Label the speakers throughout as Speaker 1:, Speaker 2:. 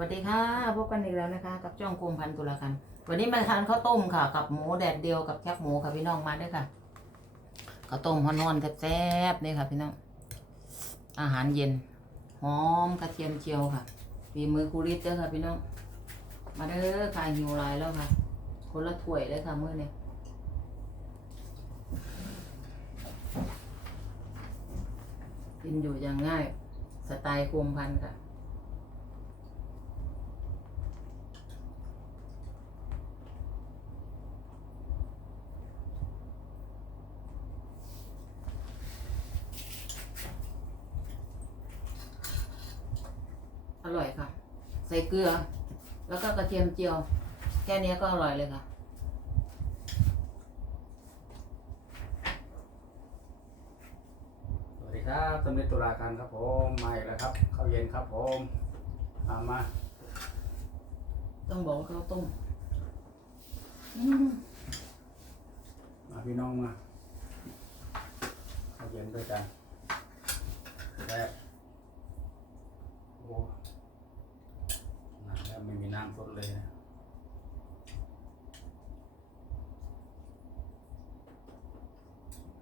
Speaker 1: วัสดีค่ะพบกันอีกแล้วนะคะกับจ้องโกมพันตุลาคัน วันนี้มาทานข้าวต้มค่ะ กับหมูแดดเดียวกับแคบหมูค่ะพี่น้องมาด้วยค่ะข้าวต้มฮอนๆแซ่บๆนี่ค่ะพี่น้องอาหารเย็นหอมกระเทียมเจียวค่ะฝีมือครูริสเด้อค่ะพี่น้องมาเด้อค่ะหิวหลายแล้วค่ะ คนละถ้วยเลยค่ะมื้อนี้กินอยู่อย่างง่าย สไตล์โคมพันค่ะ อร่อยค่ะ ใส่เกลือ แล้วก็กระเทียมเจียว แค่นี้ก็อร่อยเลยค่ะ
Speaker 2: สวัสดีครับสมเด็จตุลาการครับผมมาอีกแล้วครับข้าวเย็นครับผมตามมา
Speaker 1: ต้องบอกว่าข้าวต้มอืม
Speaker 2: มาพี่น้องมาข้าวเย็นด้วยกันแซ่บโอ้น้ำแล้วไม่มีน้ำ สดเลยนะ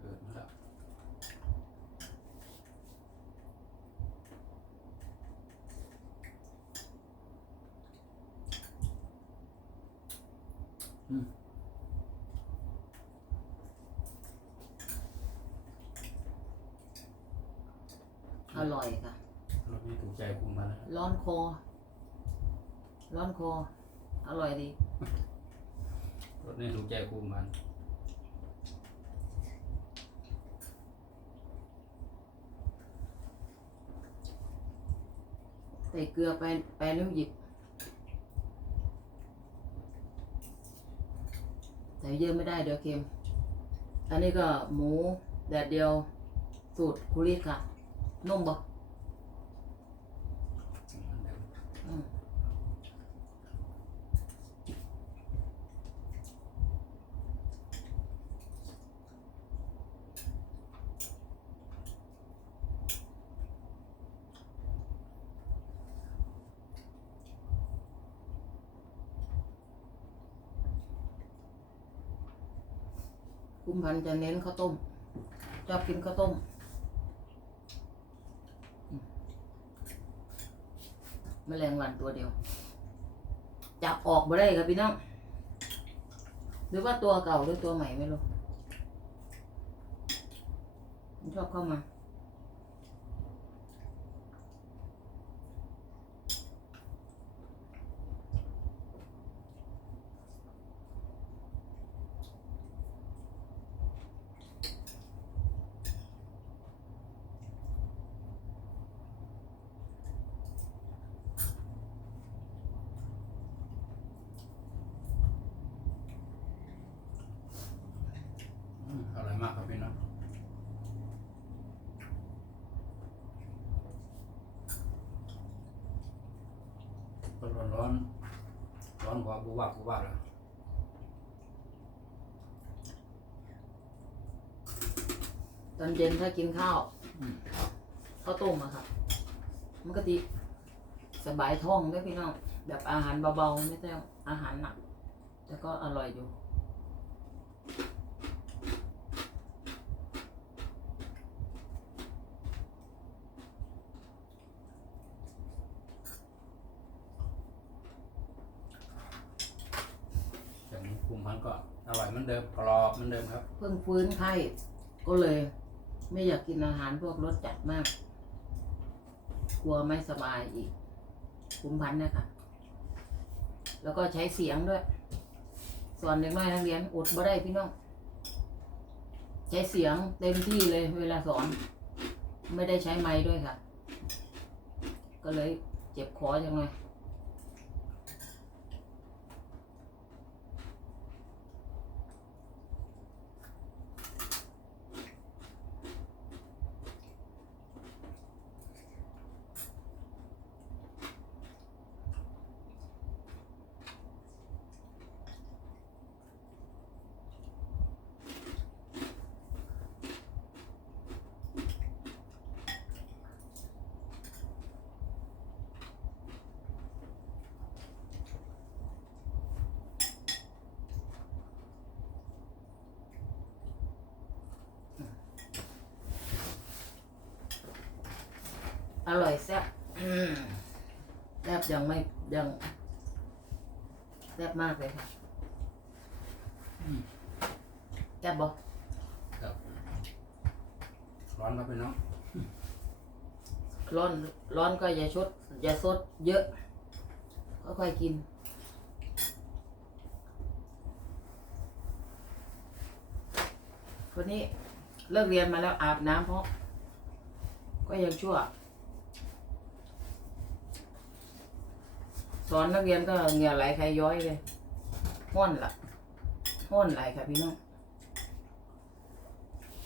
Speaker 2: เกิดมาแล้ว
Speaker 1: อร่อยค่ะ
Speaker 2: รถนี้ถูกใจคุณมาแล้ว
Speaker 1: ร้อนคอ ร้อนคอ อร่อยดี
Speaker 2: รถนี้ถูกใจคุณมัน
Speaker 1: ใส่เกลือไปไปนิ้วหยิบ ใส่เยอะไม่ได้เดี๋ยวเค็ม อันนี้ก็หมูแดดเดียว สูตรคุริสค่ะนุ่มบ่อืมคุ มพันจะเน้นข้าวต้มชอบกินข้าวต้มมแมลงวันตัวเดียว จับออกมาได้ครับพี่น้อง หรือว่าตัวเก่าหรือตัวใหม่ไม่รู้ชอบเข้ามา
Speaker 2: อืมอร่อยมากครับพี่น้อง ร้อนร้อนๆร้อนกว่าบูว่าบูว่าเลย
Speaker 1: ตอนเย็นถ้ากินข้าวข้าวต้มอะค่ะมันก็ดีสบายท้องด้วยพี่น้องแบบอาหารเบาๆไม่ใช่อาหารหนักแต่ก็อร่อยอยู่
Speaker 2: อย่างนี้คุมพันก็อร่อยเห มือนเดิมกรอบเหมือนเดิมครับ
Speaker 1: เพิ่งฟื้นไข้ก็เลย ไม่อยากกินอาหารพวกรสจัดมาก กลัวไม่สบายอีกคุ้มพันนะคะแล้วก็ใช้เสียงด้วย สอนเด็กน้อยนักเรียนอดบ่ได้พี่น้อง ใช้เสียงเต็มที่เลยเวลาสอน ไม่ได้ใช้ไม้ด้วยค่ะ ก็เลยเจ็บคอจังเลย บยังไม่ยังแซ่บมากเลยค่ะ
Speaker 2: อืม
Speaker 1: แซ่บบ่
Speaker 2: ครับร้อนครับพี่น้อง
Speaker 1: ร้อนร้อนก็อย่าชด อย่าซดเยอะค่อยๆกินคนนี้เลิกเรียนมาแล้วอาบน้ำเพราะ ก็ยังชั่ว สอนนักเรียนก็เหงื่อไหลใครย้อยเลยห้อนละห้อนไหลค่ะพี่น้อง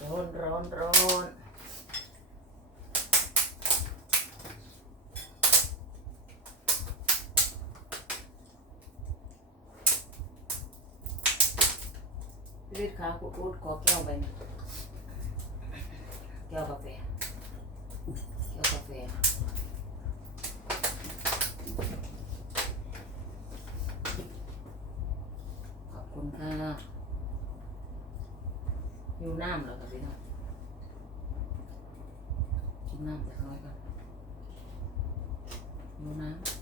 Speaker 1: ร้อนร้อนร้อนพี่วิทย์คะคุณอูดขอแก้วไปหนึ่งแก้วกาแฟแก้วกาแฟ ขอบ คุณค่ะอยู่น้ำเหรอครับพี่น้องกินน้ำแต่น้อยก่อนอยู่น้ำ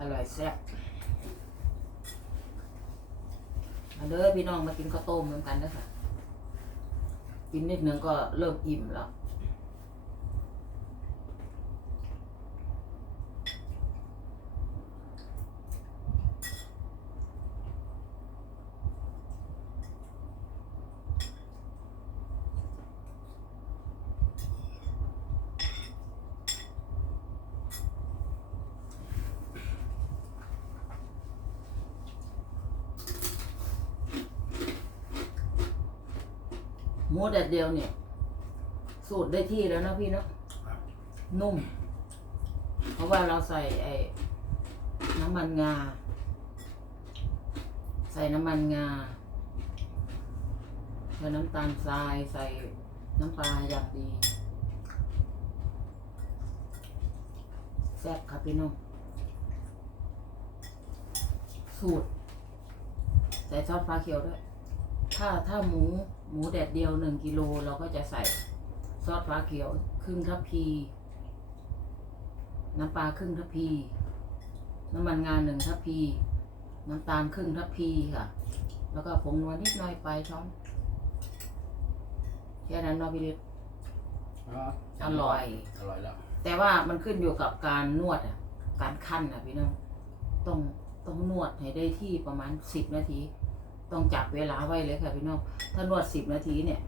Speaker 1: อร่อยแซ่บมา เด้อพี่น้องมากินข้าวต้มเหมือนกันเด้อค่ะกินนิดนึงก็เริ่มอิ่มแล้ว หมูแดดเดียวเนี่ย สูตรได้ที่แล้วนะพี่เนาะ
Speaker 2: ครับ
Speaker 1: นุ่ม เพราะว่าเราใส่ไอ้น้ำมันงา ใส่น้ำมันงาใส่น้ำตาลทรายใส่น้ำปลาอย่างดีแซ่บครับพี่น้องสูตร ใส่ซอสฟ้าเขียวด้วย ถ้าถ้าหมูหมูแดดเดียวหนึ่งกิโลเราก็จะใส่ซอสฟ้าเขียวครึ่งทัพพี น้ำปลาครึ่งทัพพี น้ำมันงาหนึ่งทัพพี น้ำตาลครึ่งทัพพีค่ะ แล้วก็ผงนัวนิดหน่อยไปช้อนแค่นั้นเนาะพี่ฤทธิ์
Speaker 2: อ๋อ
Speaker 1: อร่อย
Speaker 2: อร่อยแล้ว
Speaker 1: แต่ว่ามันขึ้นอยู่กับการนวดอะ การขั้นอะพี่น้อง ต้องต้องนวดให้ได้ที่ประมาณสิบนาที ต้องจับเวลาไว้เลยค่ะพี่น้อง ถ้านวดสิบนาทีเนี่ย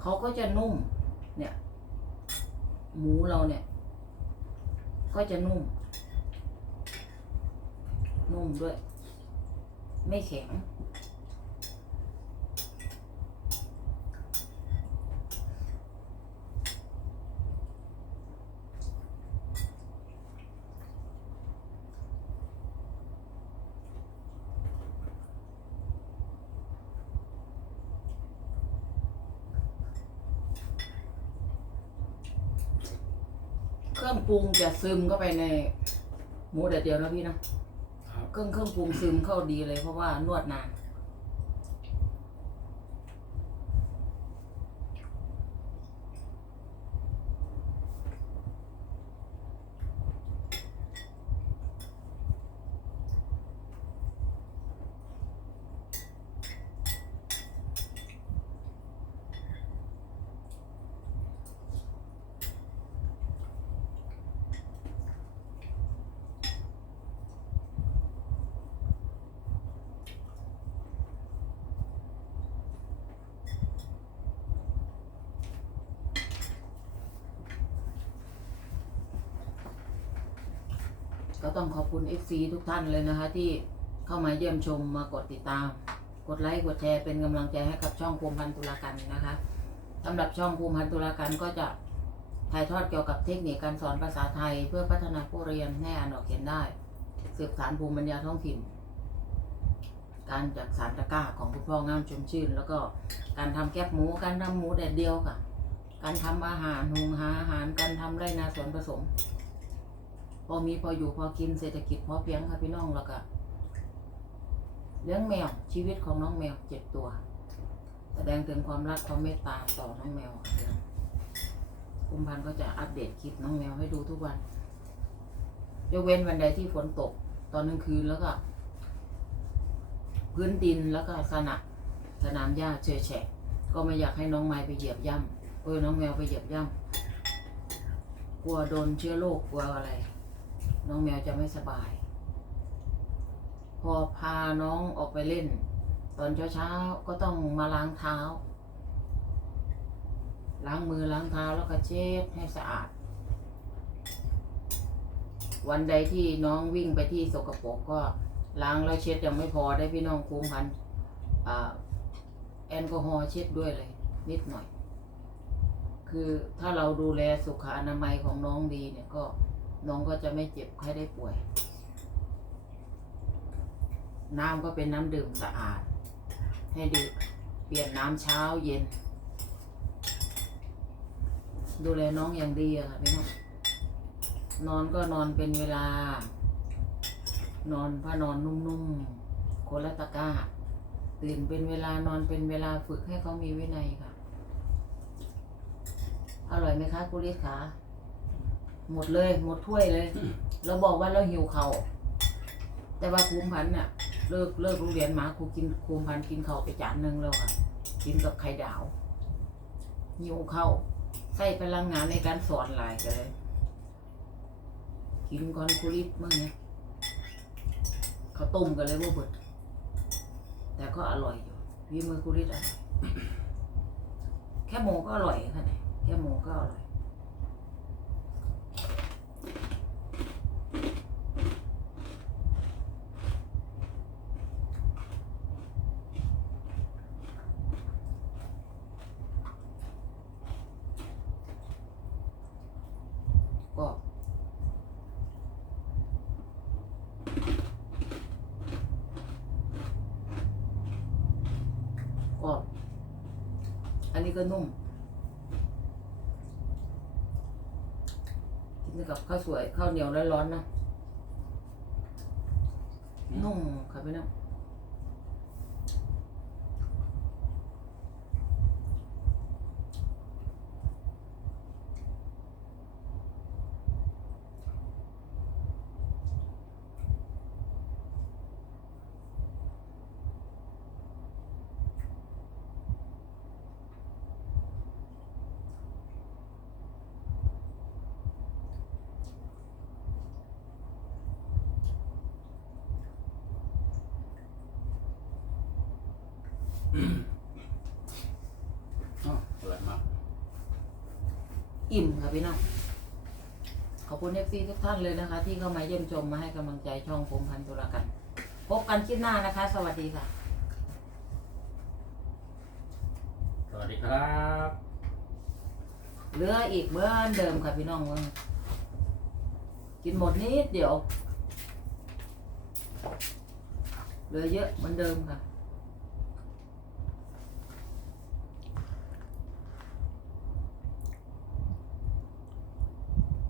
Speaker 1: เขาก็จะนุ่ม เนี่ย หมูเราเนี่ย ก็จะนุ่ม นุ่มด้วย ไม่แข็ง รื่องปรุงจะซึมเข้าไปในหมูแดดเดียวนะพี่นะ
Speaker 2: ครับ
Speaker 1: เครื่องเครื่องปรุงซึมเข้าดีเลยเพราะว่านวดนาน ก็ต้องขอบคุณ FC ทุกท่านเลยนะคะ ที่เข้ามาเยี่ยมชมมากดติดตาม กดไลค์กดแชร์เป็นกำลังใจให้กับช่องภูมิพันธ์ตุลากันนะคะสำหรับช่องภูมิพันธ์ตุลากันก็จะถ่ายทอดเกี่ยวกับเทคนิคการสอนภาษาไทย เพื่อพัฒนาผู้เรียนให้อ่านออกเขียนได้ สืบสานภูมิปัญญาท้องถิ่น การจักสารตะกร้าของคุณพ่องามชมชื่น แล้วก็การทำแคบหมูการทำหมูแดดเดียวค่ะ การทำอาหารหุงหาอาหารการทำไรนาสวนผสม อมีพออยู่พอกินเศรษฐกิจพอเพียงค่ะพี่น้องแล้วก็เลี้ยงแมวชีวิตของน้องแมวเจ็ดตัว แสดงถึงความรักความเมตตาต่อน้องแมวค่ะพี่น้องกุมพันก็จะอัปเดตคลิปน้องแมวให้ดูทุกวันยกเว้นวันใดที่ฝนตกตอนกลางคืนแล้วก็ พื้นดินแล้วก็สนามสนามหญ้าเฉยแฉะก็ไม่อยากให้น้องไม้ไปเหยียบย่ำเออน้องแมวไปเหยียบย่ำกลัวโดนเชื้อโรคกลัวอะไร น้องแมวจะไม่สบาย พอพาน้องออกไปเล่น ตอนเช้าๆก็ต้องมาล้างเท้า ล้างมือล้างเท้าแล้วก็เช็ดให้สะอาด วันใดที่น้องวิ่งไปที่สกปรกก็ล้างแล้วเช็ดยังไม่พอได้พี่น้องคุ้มพันอแอลกอฮอล์เช็ดด้วยเลย นิดหน่อย คือถ้าเราดูแลสุขอนามัยของน้องดีเนี่ยก็ น้องก็จะไม่เจ็บไข้ได้ป่วย น้ำก็เป็นน้ำดื่มสะอาด ให้ดื่มเปลี่ยนน้ำเช้าเย็น ดูแลน้องอย่างดีอะค่ะพี่น้องนอนก็นอนเป็นเวลา นอนผ้านอนนุ่มๆคนละตะก้า ตื่นเป็นเวลานอนเป็นเวลาฝึกให้เขามีวินัยค่ะ อร่อยไหมคะกุลิศขา หมดเลย หมดถ้วยเลยเราบอกว่าเราหิวเขาแต่ว่าครูพันน่ะ เลิกเลิกโรงเรียนมาครูกินครูพันกินเขาไปจานหนึ่งแล้วค่ะ กินกับไข่ดาวหิวเขาใส่พลังงานในการสอนหลายเลย กินก่อนคุริสเมื่อนี้เขาต้มกันเลยว่าเบิดแต่ก็อร่อยอยู่วีมือคุริสอร่อยแค่หมูก็อร่อยค่ะเนี่ยแค่หมูก็อร่อย ก็ก็อั นนี้ก็นุ่ม กินกับข้าวสวยข้าวเหนียวร้อนๆนะ นุ่มค่ะพี่น้อง
Speaker 2: อ๋ออร่อยมาก
Speaker 1: อิ่มค่ะพี่น้อง ขอบคุณเอฟซีทุกท่านเลยนะคะ ที่เข้ามาเยี่ยมชมมาให้กำลังใจช่องผมพันธุรกัน พบกันคลิปหน้านะคะ สวัสดีค่ะ
Speaker 2: สวัสดีครับ
Speaker 1: เหลืออีกเหมือนเดิมค่ะพี่น้องเมืองกินหมดนิดเดียวเหลือเยอะเหมือนเดิมค่ะ